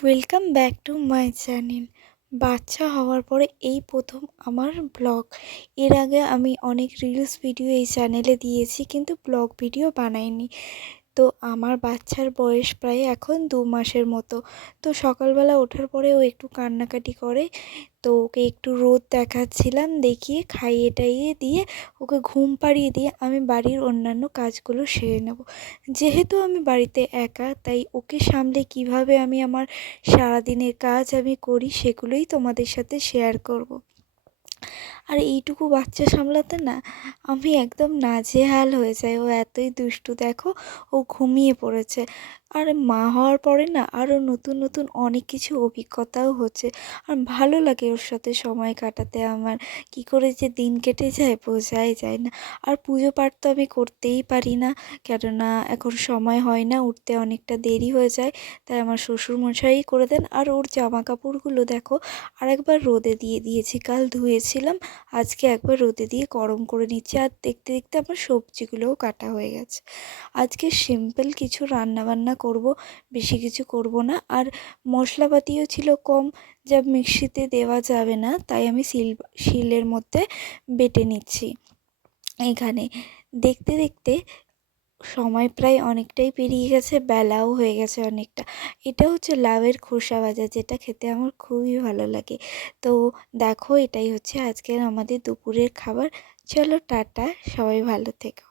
Welcome back to my channel. বাচ্চা হওয়ার পরে এই প্রথম আমার ব্লগ। এর আগে আমি অনেক রিলস ভিডিও এই চ্যানেলে দিয়েছি, কিন্তু ব্লগ ভিডিও বানাইনি। তো আমার বাচ্চার বয়স প্রায় এখন 2 মাসের মতো। তো সকালবেলা ওঠার পরে ও একটু কান্নাকাটি করে, তো ওকে একটু রোদ দেখাচ্ছিলাম, দেখিয়ে খাইয়ে টাইয়ে দিয়ে ওকে ঘুম পাড়িয়ে দিয়ে আমি বাড়ির অন্যান্য কাজগুলো সেরে নেব। যেহেতু আমি বাড়িতে একা, তাই ওকে সামলে কিভাবে আমি আমার সারাদিনের কাজ আমি করি সেগুলোই তোমাদের সাথে শেয়ার করব। আর এইটুকু বাচ্চা সামলাতে না আমি একদম নাজেহাল হয়ে যাই। ও এতই দুষ্টু, দেখো ও ঘুমিয়ে পড়েছে। আর মা হওয়ার পরে না আরও নতুন নতুন অনেক কিছু অভিজ্ঞতাও হচ্ছে। আর ভালো লাগে ওর সাথে সময় কাটাতে আমার। কি করে যে দিন কেটে যায় বোঝাই যায় না। আর পুজো পাঠ তো আমি করতেই পারি না, কেননা এখন সময় হয় না, উঠতে অনেকটা দেরি হয়ে যায়। তাই আমার শ্বশুরমশাই করে দেন। আর ওর জামা কাপড়গুলো দেখো আরেকবার রোদে দিয়ে দিয়েছি, কাল ধুয়েছিলাম, আজকে একবার রোদে দিয়ে গরম করে নিচ্ছি। আর দেখতে দেখতে আমার সবজিগুলোও কাটা হয়ে গেছে। আজকে সিম্পল কিছু রান্নাবান্না করব, বেশি কিছু করব না। আর মশলাপাতিও ছিল কম, যা মিক্সিতে দেওয়া যাবে না, তাই আমি শিলের মধ্যে বেটে নিচ্ছি এখানে। দেখতে দেখতে সময় প্রায় অনেকটাই পেরিয়ে গেছে, বেলাও হয়ে গেছে অনেকটা। এটা হচ্ছে লাউয়ের খোসা ভাজা, যেটা খেতে আমার খুবই ভালো লাগে। তো দেখো, এটাই হচ্ছে আজকের আমাদের দুপুরের খাবার। চলো টাটা, সবাই ভালো থেকো।